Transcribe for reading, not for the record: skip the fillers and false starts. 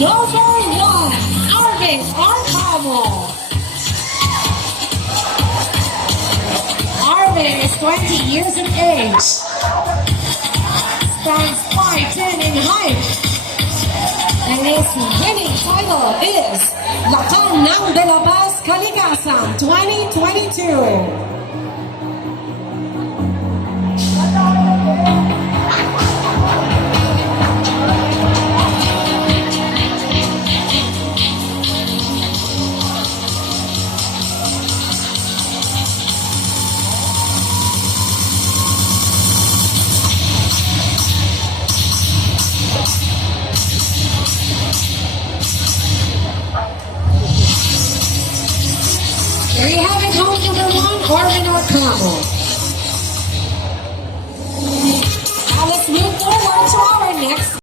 Number 1, Arvin Arcamo. Arvin is 20 years of age. Stands 5'10" in height. And his winning title is Lakan ng Delabas Kalikasan 2022.